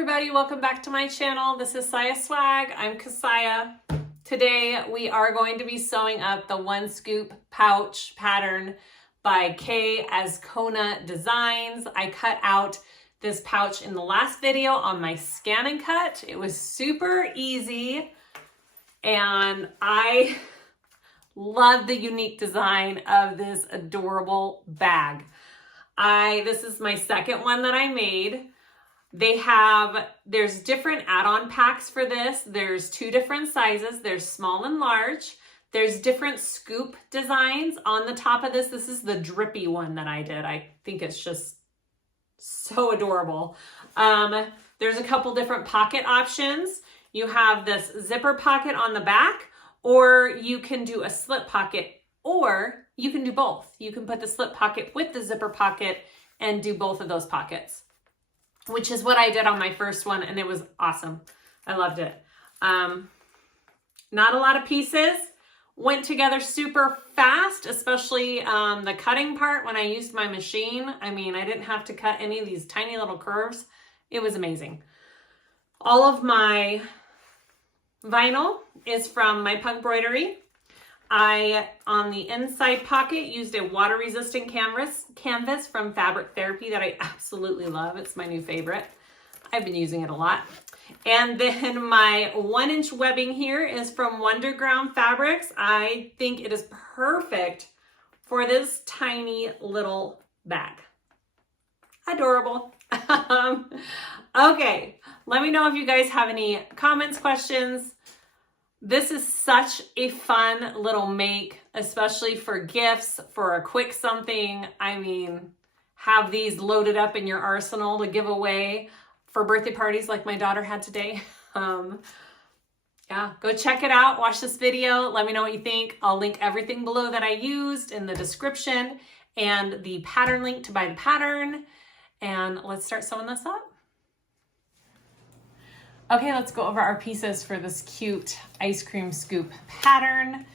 everybody, welcome back to my channel. This is SiahSwag. I'm Kassiah. Today we are going to be sewing up the one scoop pouch pattern by Azcona Designs. I cut out this pouch in the last video on my scan and cut. It was super easy and I love the unique design of this adorable bag. This is my second one that I made. There's different add-on packs for this. There's two different sizes. There's small and large. There's different scoop designs on the top of this. This is the drippy one that I did. I think it's just so adorable. There's a couple different pocket options. You have this zipper pocket on the back, or you can do a slip pocket, or you can do both. You can put the slip pocket with the zipper pocket and do both of those pockets, which is what I did on my first one, and it was awesome. I loved it. Not a lot of pieces. Went together super fast, especially the cutting part when I used my machine. I mean, I didn't have to cut any of these tiny little curves. It was amazing. All of my vinyl is from my punk embroidery. On the inside pocket, used a water-resistant canvas from Fabric Therapy that I absolutely love. It's my new favorite. I've been using it a lot. And then my 1-inch webbing here is from Wonderground Fabrics. I think it is perfect for this tiny little bag. Adorable. Okay, let me know if you guys have any comments, questions. This is such a fun little make, especially for gifts, for a quick something. I mean, have these loaded up in your arsenal to give away for birthday parties like my daughter had today. Yeah, go check it out. Watch this video. Let me know what you think. I'll link everything below that I used in the description and the pattern link to buy the pattern. And let's start sewing this up. Okay, let's go over our pieces for this cute ice cream scoop pattern.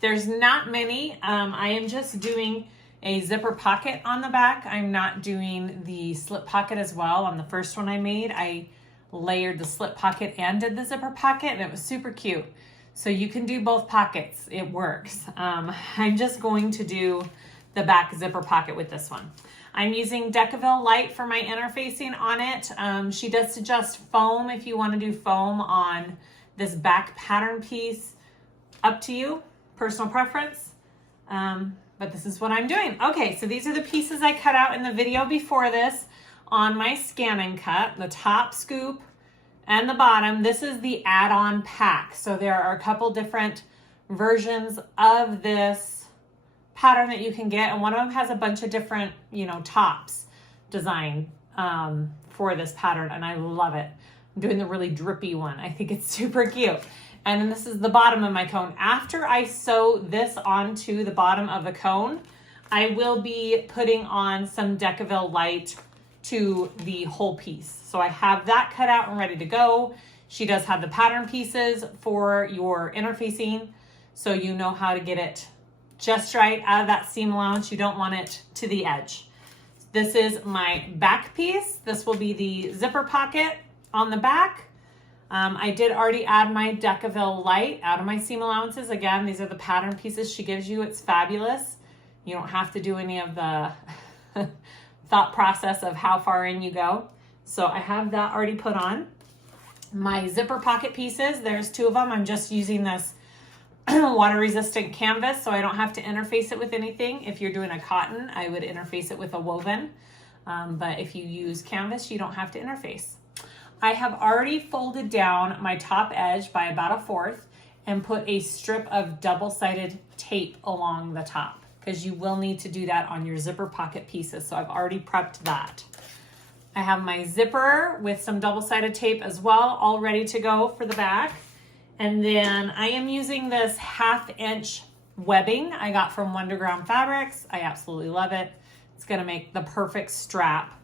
There's not many. I am just doing a zipper pocket on the back. I'm not doing the slip pocket as well. On the first one I made, I layered the slip pocket and did the zipper pocket, and it was super cute. So you can do both pockets. It works. I'm just going to do the back zipper pocket with this one. I'm using Decaville Light for my interfacing on it. She does suggest foam if you want to do foam on this back pattern piece. Up to you, personal preference. But this is what I'm doing. Okay, so these are the pieces I cut out in the video before this on my scan and cut, the top scoop and the bottom. This is the add-on pack. So there are a couple different versions of this pattern that you can get, and one of them has a bunch of different, tops design for this pattern, and I love it. I'm doing the really drippy one. I think it's super cute. And then this is the bottom of my cone. After I sew this onto the bottom of the cone, I will be putting on some Decaville Light to the whole piece. So I have that cut out and ready to go. She does have the pattern pieces for your interfacing, so you know how to get it just right out of that seam allowance. You don't want it to the edge. This is my back piece. This will be the zipper pocket on the back. I did already add my Decaville Light out of my seam allowances. Again, these are the pattern pieces she gives you. It's fabulous. You don't have to do any of the thought process of how far in you go. So I have that already put on. My zipper pocket pieces, there's two of them. I'm just using this water resistant canvas, so I don't have to interface it with anything. If you're doing a cotton, I would interface it with a woven, but if you use canvas, you don't have to interface. I have already folded down my top edge by about 1/4 and put a strip of double-sided tape along the top, because you will need to do that on your zipper pocket pieces, so I've already prepped that. I have my zipper with some double-sided tape as well, all ready to go for the back. And then I am using this 1/2 inch webbing I got from Wonderground Fabrics. I absolutely love it. It's gonna make the perfect strap.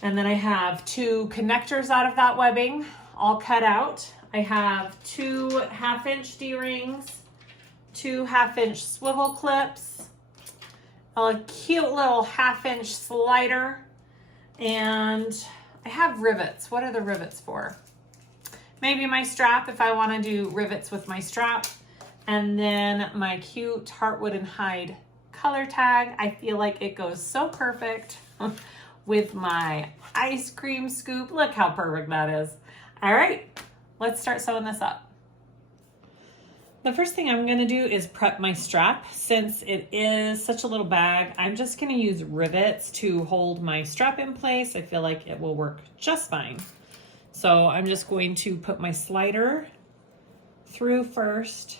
And then I have 2 connectors out of that webbing, all cut out. I have 2 1/2 inch D-rings, 2 1/2 inch swivel clips, a cute little 1/2 inch slider, and I have rivets. What are the rivets for? Maybe my strap, if I want to do rivets with my strap. And then my cute Heartwood and Hide color tag. I feel like it goes so perfect with my ice cream scoop. Look how perfect that is. All right, let's start sewing this up. The first thing I'm gonna do is prep my strap. Since it is such a little bag, I'm just gonna use rivets to hold my strap in place. I feel like it will work just fine. So I'm just going to put my slider through first.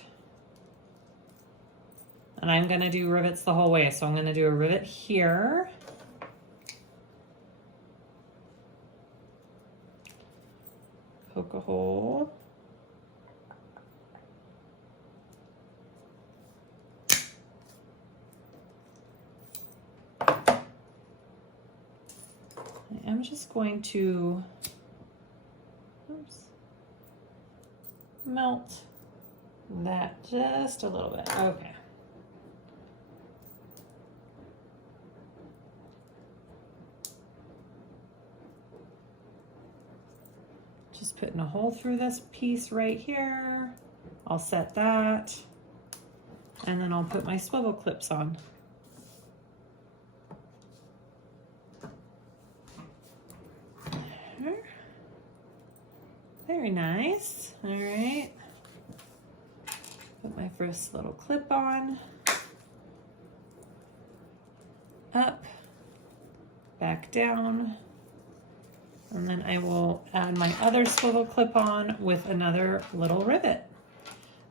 And I'm gonna do rivets the whole way. So I'm gonna do a rivet here. Poke a hole. I'm just going to melt that just a little bit. Okay. Just putting a hole through this piece right here. I'll set that, and then I'll put my swivel clips on. Very nice. All right. Put my first little clip on. Up, back down. And then I will add my other swivel clip on with another little rivet.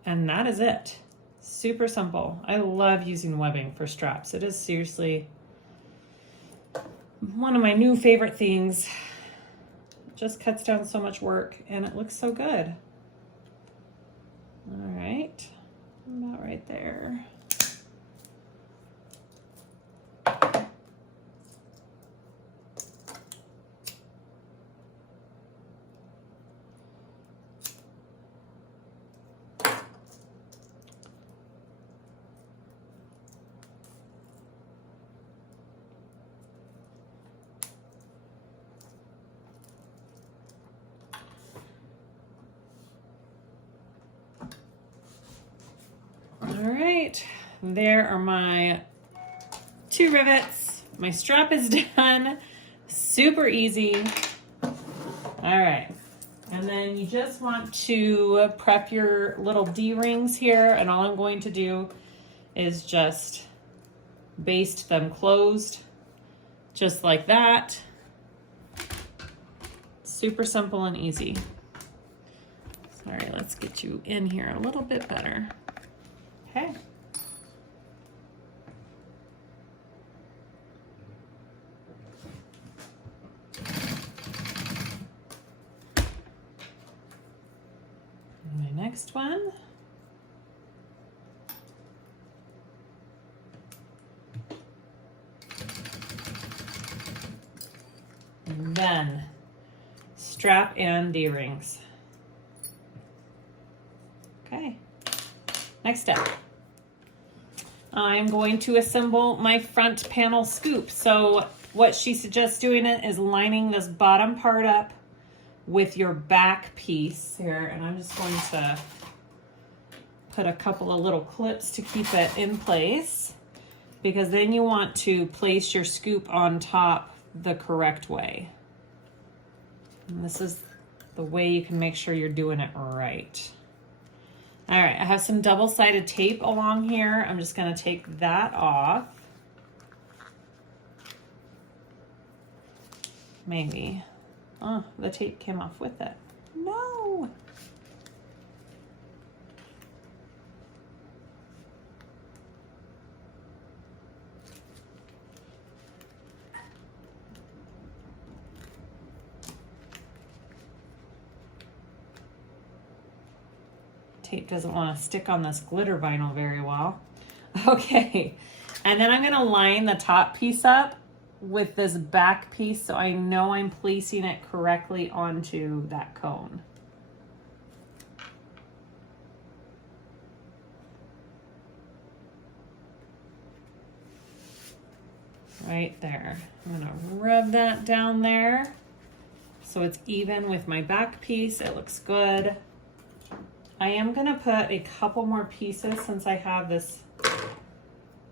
And that is it. Super simple. I love using webbing for straps. It is seriously one of my new favorite things. Just cuts down so much work and it looks so good. All right, about right there. All right, there are my 2 rivets. My strap is done. Super easy. All right, and then you just want to prep your little D-rings here, and all I'm going to do is just baste them closed, just like that. Super simple and easy. Sorry, let's get you in here a little bit better. Okay. My next one. And then strap and D-rings. Okay. Next step. I'm going to assemble my front panel scoop. So what she suggests doing it is lining this bottom part up with your back piece here. And I'm just going to put a couple of little clips to keep it in place, because then you want to place your scoop on top the correct way. And this is the way you can make sure you're doing it right. All right, I have some double-sided tape along here. I'm just gonna take that off. Maybe. Oh, the tape came off with it. No. Tape doesn't want to stick on this glitter vinyl very well. Okay, and then I'm going to line the top piece up with this back piece so I know I'm placing it correctly onto that cone. Right there. I'm going to rub that down there. so it's even with my back piece. It looks good. I am gonna put a couple more pieces since I have this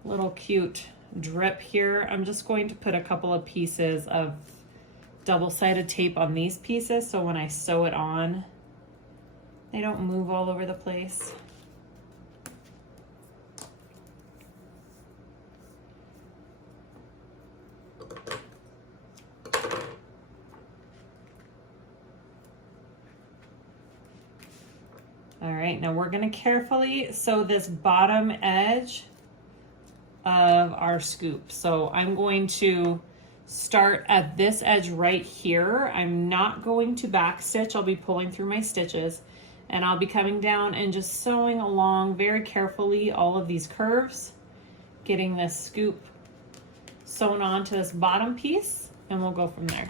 little cute drip here. I'm just going to put a couple of pieces of double-sided tape on these pieces so when I sew it on, they don't move all over the place. All right, now we're gonna carefully sew this bottom edge of our scoop. So I'm going to start at this edge right here. I'm not going to back stitch. I'll be pulling through my stitches and I'll be coming down and just sewing along very carefully all of these curves, getting this scoop sewn onto this bottom piece, and we'll go from there.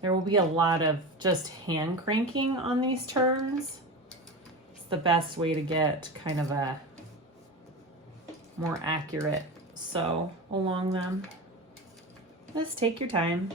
There will be a lot of just hand cranking on these turns. It's the best way to get kind of a more accurate sew along them. Just take your time.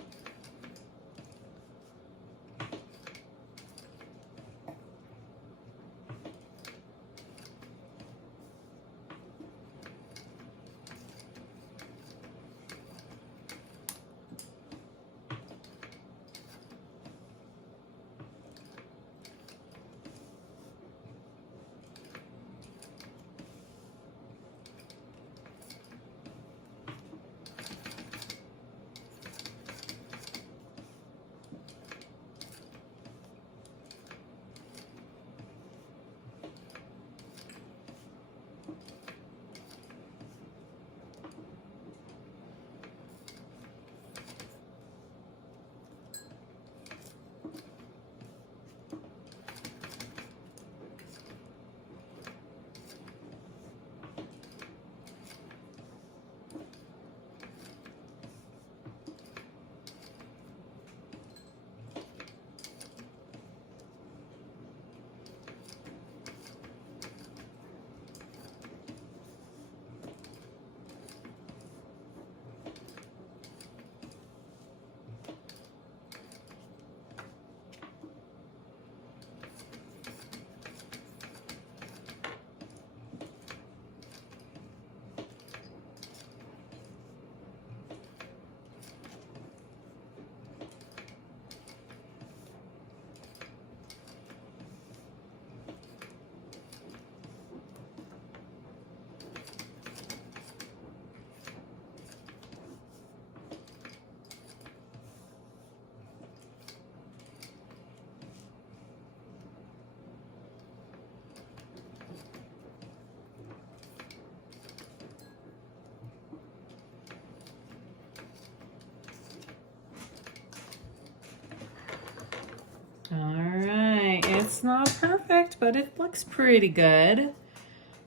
All right, it's not perfect, but it looks pretty good.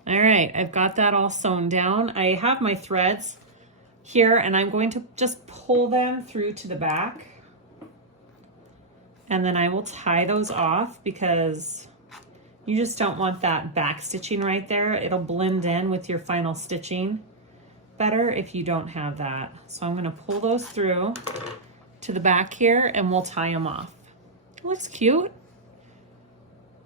All right, I've got that all sewn down. I have my threads here and I'm going to just pull them through to the back. And then I will tie those off because you just don't want that back stitching right there. It'll blend in with your final stitching better if you don't have that. So I'm gonna pull those through to the back here and we'll tie them off. Looks cute.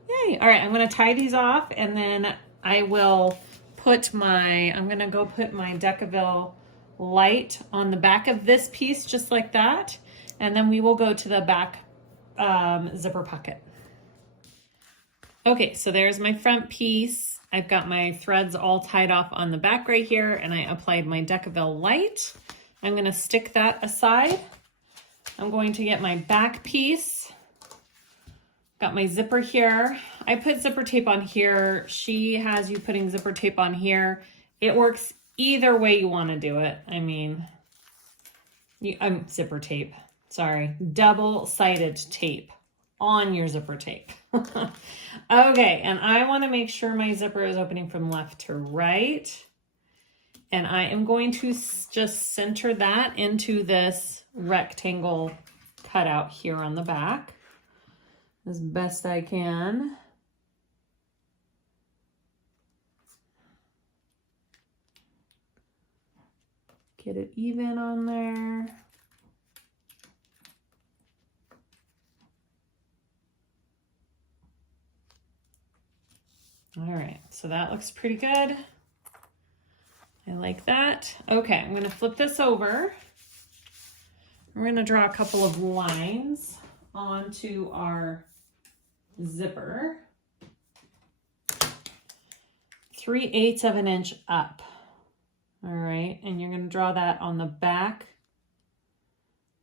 Yay. All right, I'm gonna tie these off and then I will put I'm gonna go put my Decaville light on the back of this piece just like that. And then we will go to the back zipper pocket. Okay, so there's my front piece. I've got my threads all tied off on the back right here and I applied my Decaville light. I'm gonna stick that aside. I'm going to get my back piece. Got my zipper here. I put zipper tape on here. She has you putting zipper tape on here. It works either way you want to do it. I mean, zipper tape, sorry, double-sided tape on your zipper tape. Okay, and I want to make sure my zipper is opening from left to right. And I am going to just center that into this rectangle cutout here on the back as best I can. Get it even on there. All right, so that looks pretty good. I like that. Okay, I'm gonna flip this over. We're gonna draw a couple of lines onto our zipper. 3/8 of an inch up. All right, and you're gonna draw that on the back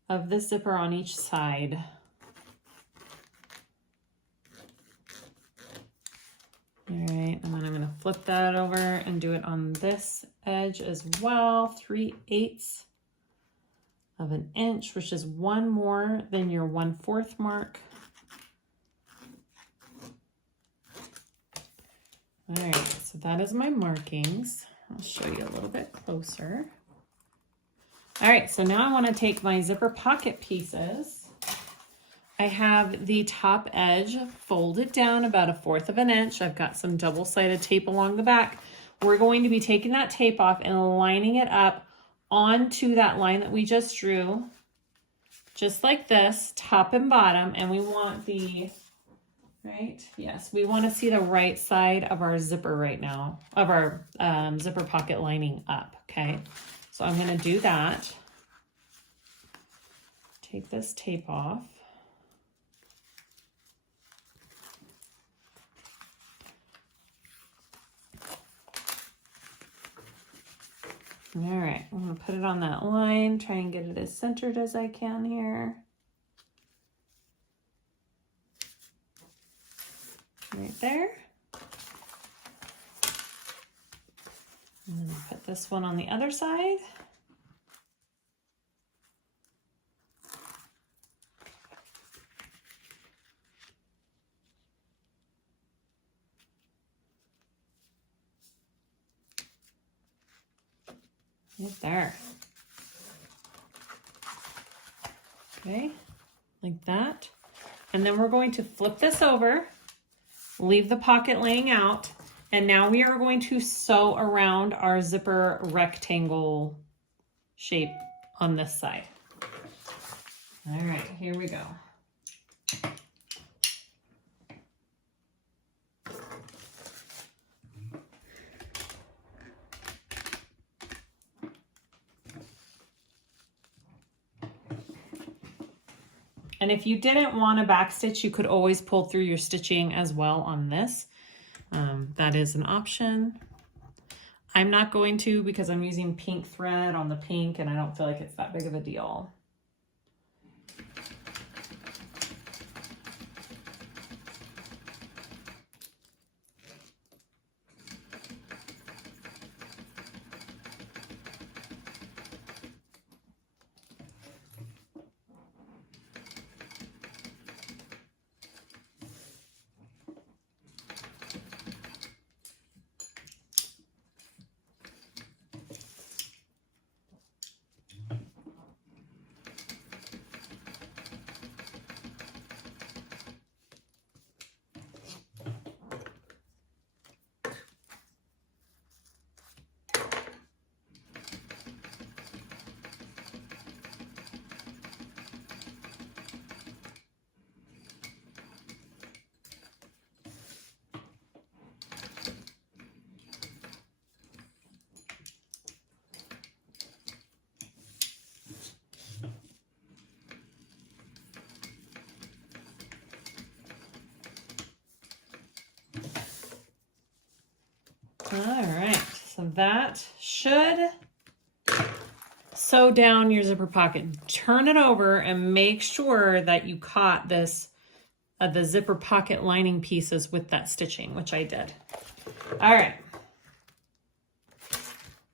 of the zipper on each side. All right, and then I'm gonna flip that over and do it on this edge as well. 3/8 of an inch, which is one more than your 1/4 mark. All right, so that is my markings. I'll show you a little bit closer. All right, so now I want to take my zipper pocket pieces. I have the top edge folded down about 1/4 of an inch. I've got some double-sided tape along the back. We're going to be taking that tape off and lining it up onto that line that we just drew, just like this, top and bottom. And we want the, right? Yes, we want to see the right side of our zipper right now, of our zipper pocket lining up, okay? So I'm going to do that. Take this tape off. All right, I'm gonna put it on that line, try and get it as centered as I can here. Right there. And then put this one on the other side. Right there. Okay, like that. And then we're going to flip this over, leave the pocket laying out, and now we are going to sew around our zipper rectangle shape on this side. All right, here we go. And if you didn't want a back stitch, you could always pull through your stitching as well on this. That is an option. I'm not going to because I'm using pink thread on the pink and I don't feel like it's that big of a deal. All right, so that should sew down your zipper pocket. Turn it over and make sure that you caught this, the zipper pocket lining pieces with that stitching, which I did. All right.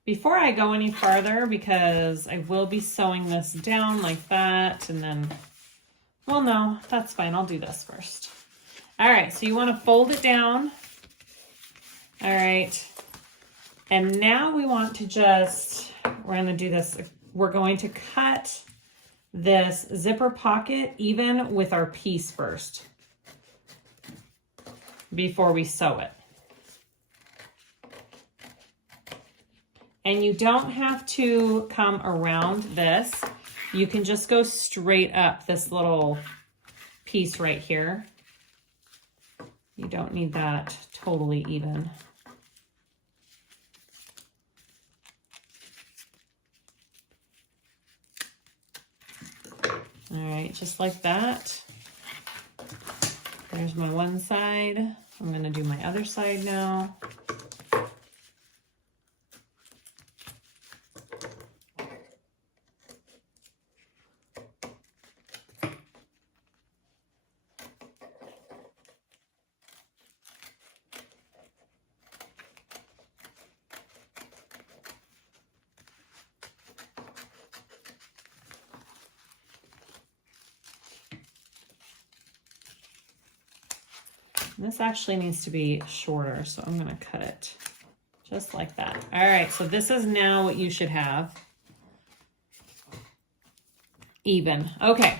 before I go any farther, because I will be sewing this down like that, and then, well, no, that's fine. I'll do this first. All right, so you want to fold it down. All right, and now we want to just, we're going to do this. We're going to cut this zipper pocket even with our piece first before we sew it. And you don't have to come around this. You can just go straight up this little piece right here. You don't need that totally even. All right, just like that. There's my one side. I'm gonna do my other side now. This actually needs to be shorter, so I'm going to cut it just like that. All right, so this is now what you should have. Even. Okay,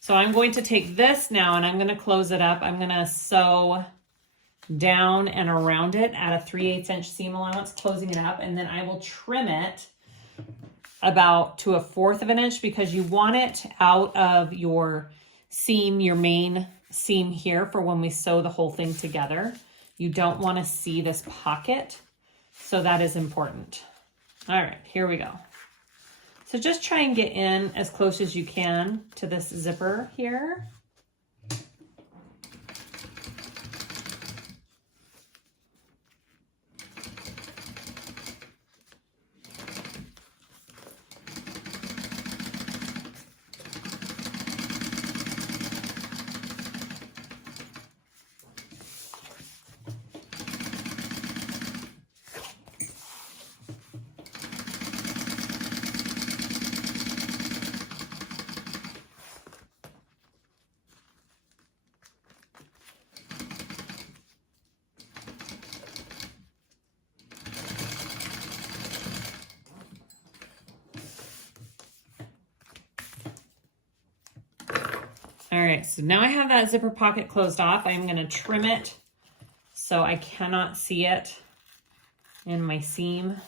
so I'm going to take this now and I'm going to close it up. I'm going to sew down and around it at a 3/8 inch seam allowance, closing it up, and then I will trim it about to a 1/4 of an inch because you want it out of your seam, your main seam here for when we sew the whole thing together. You don't want to see this pocket, so that is important. All right, here we go. So just try and get in as close as you can to this zipper here. All right, so now I have that zipper pocket closed off. I'm going to trim it so I cannot see it in my seam.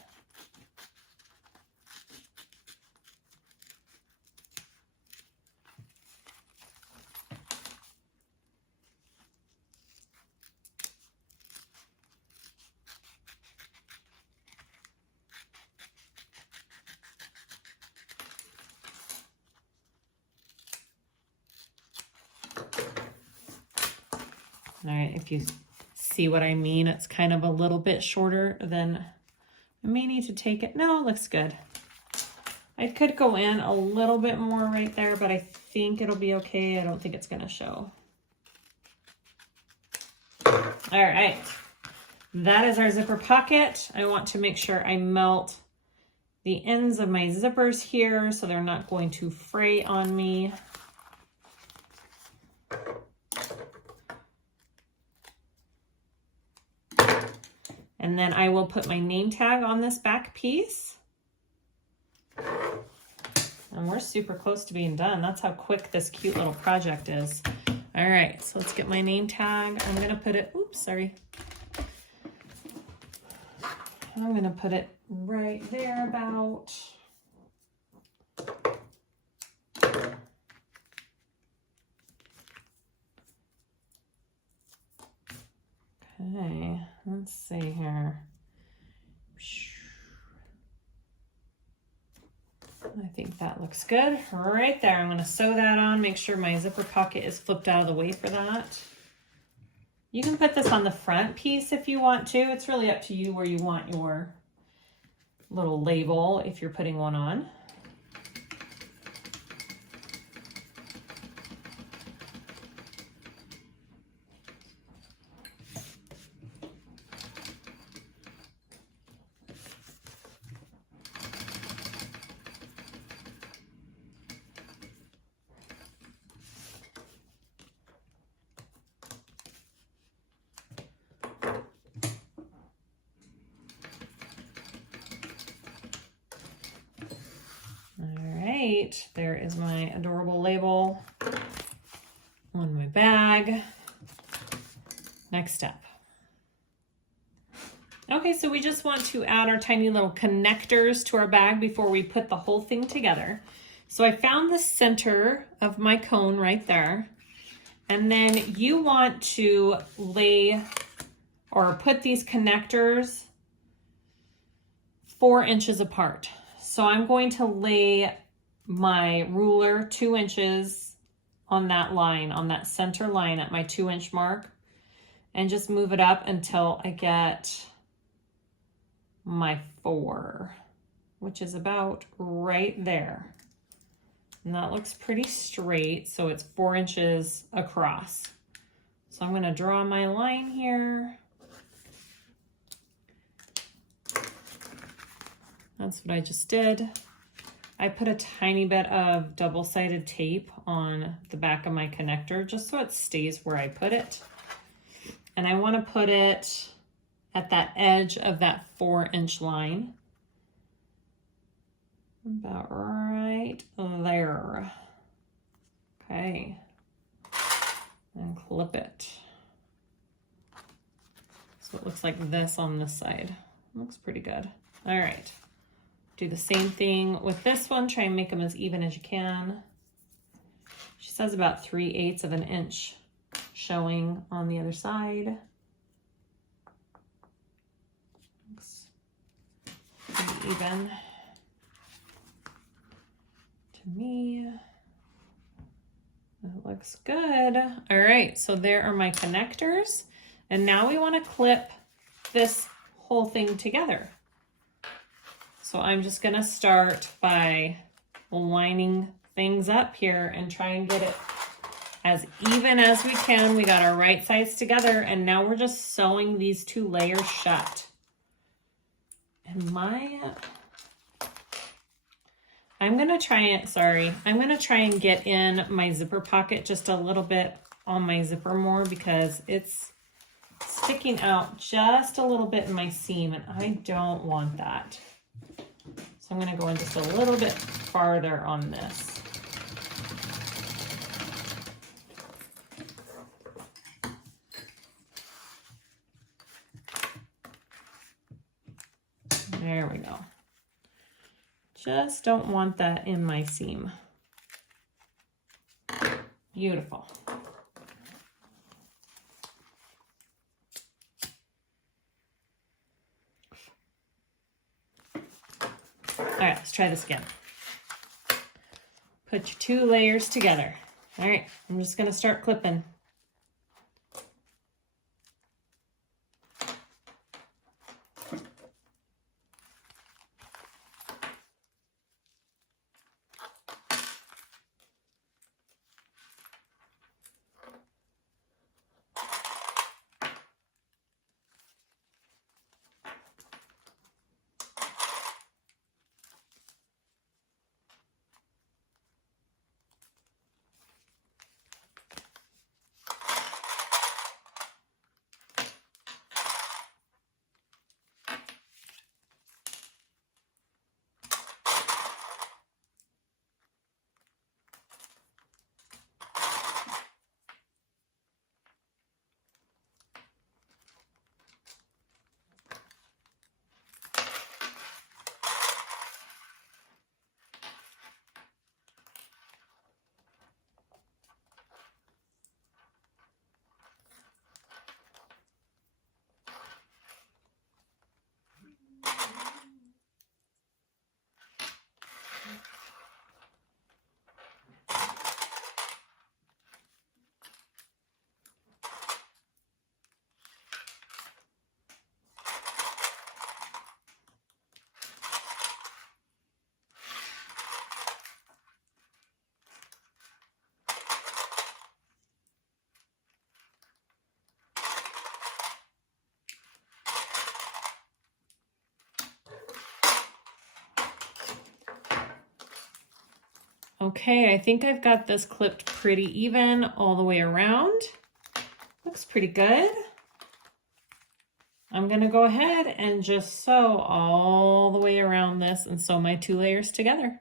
All right, if you see what I mean, it's kind of a little bit shorter than I may need to take it. No, it looks good. I could go in a little bit more right there, but I think it'll be okay. I don't think it's gonna show. All right, that is our zipper pocket. I want to make sure I melt the ends of my zippers here so they're not going to fray on me. And then I will put my name tag on this back piece. And we're super close to being done. That's how quick this cute little project is. All right, so let's get my name tag. I'm gonna put it, oops, sorry. I'm gonna put it right there about. Okay, let's see here. I think that looks good right there. I'm going to sew that on, make sure my zipper pocket is flipped out of the way for that. You can put this on the front piece if you want to. It's really up to you where you want your little label if you're putting one on. right, there is my adorable label on my bag. Next step. Okay, so we just want to add our tiny little connectors to our bag before we put the whole thing together. So I found the center of my cone right there. And then you want to lay or put these connectors 4 inches apart. So I'm going to lay my ruler 2 inches on that line, on that center line at my 2-inch mark, and just move it up until I get my 4, which is about right there. And that looks pretty straight, so it's 4 inches across. So I'm gonna draw my line here. That's what I just did. I put a tiny bit of double-sided tape on the back of my connector just so it stays where I put it. And I want to put it at that edge of that 4-inch line. About right there. Okay. And clip it. So it looks like this on this side. Looks pretty good. All right. Do the same thing with this one. Try and make them as even as you can. She says about 3/8 of an inch showing on the other side. Looks pretty even to me. That looks good. All right, so there are my connectors. And now we want to clip this whole thing together. So I'm just gonna start by lining things up here and try and get it as even as we can. We got our right sides together, and now we're just sewing these 2 layers shut. And I'm gonna try and get in my zipper pocket just a little bit on my zipper more because it's sticking out just a little bit in my seam, and I don't want that. So I'm going to go in just a little bit farther on this. There we go. Just don't want that in my seam. Beautiful. All right, let's try this again. Put your 2 layers together. All right, I'm just gonna start clipping. Okay, I think I've got this clipped pretty even all the way around. Looks pretty good. I'm gonna go ahead and just sew all the way around this and sew my 2 layers together.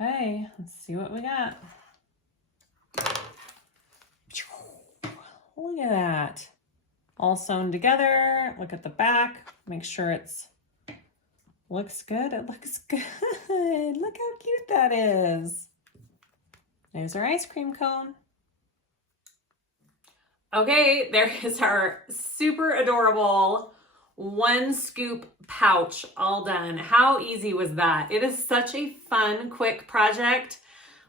Okay, let's see what we got. Look at that. All sewn together. Look at the back. Make sure it's looks good. It looks good. Look how cute that is. There's our ice cream cone. Okay, there is our super adorable 1 scoop pouch all done. How easy was that? It is such a fun, quick project.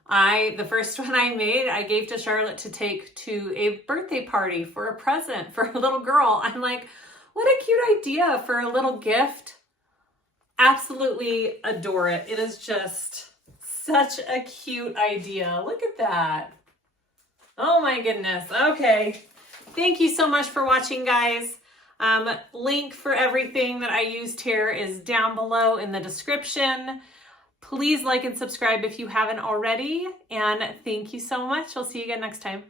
The first one I made, I gave to Charlotte to take to a birthday party for a present for a little girl. I'm like, what a cute idea for a little gift. Absolutely adore it. It is just such a cute idea. Look at that. Oh my goodness. Okay. Thank you so much for watching, guys. Link for everything that I used here is down below in the description. Please like and subscribe if you haven't already. And thank you so much. I'll see you again next time.